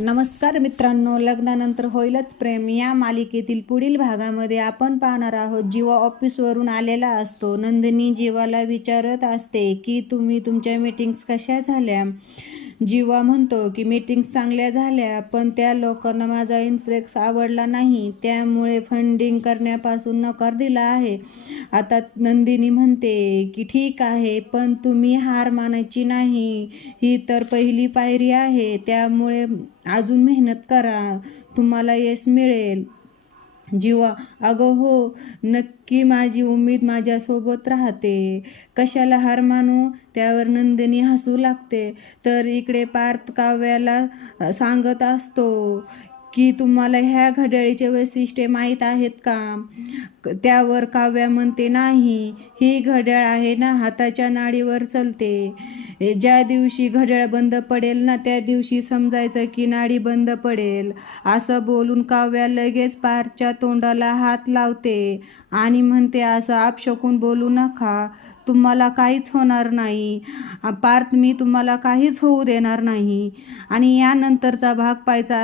नमस्कार मित्रांनो, लग्नानंतर होईलच प्रेम या मालिकेतील पुढील भागामध्ये आपण पाहणार आहोत. जीवा ऑफिसवरून आलेला असतो. नंदिनी जीवाला विचारत असते की तुम्ही तुमच्या मीटिंग्स कशा झाल्या. जीवा म्हणतो की मीटिंग्स चांगल्या झाल्या, पण त्या लोकांना माझा इन्फ्लेक्स आवडला नाही, त्यामुळे फंडिंग करण्यापासून नकार दिला आहे. आता नंदिनी म्हणते की ठीक आहे, पण तुम्ही हार मानायची नाही, ही तर पहिली पायरी आहे, त्यामुळे अजून मेहनत करा, तुम्हाला यश मिळेल. जीवा: अगं हो, नक्की, माझी उमेद माझ्यासोबत राहते, कशाला हार मानू. त्यावर नंदिनी हसू लागते. तर इकडे पार्थ काव्याला सांगत असतो की तुम्हाला ह्या घड्याळीचे वैशिष्ट्ये माहीत आहेत का. त्यावर काव्या म्हणते नाही, ही घड्याळ आहे ना, हाताच्या नाडीवर चलते. ज्या दिवशी घड्याळ बंद पडेल ना, त्या दिवशी समजायचं की नाडी बंद पडेल. असं बोलून काव्या लगेच पार्थच्या तोंडाला हात लावते आणि म्हणते असं अपशकुन बोलू नका, तुम्हाला काहीच होणार नाही पार्थ, मी तुम्हाला काहीच होऊ देणार नाही. आणि यानंतरचा भाग पाहायचा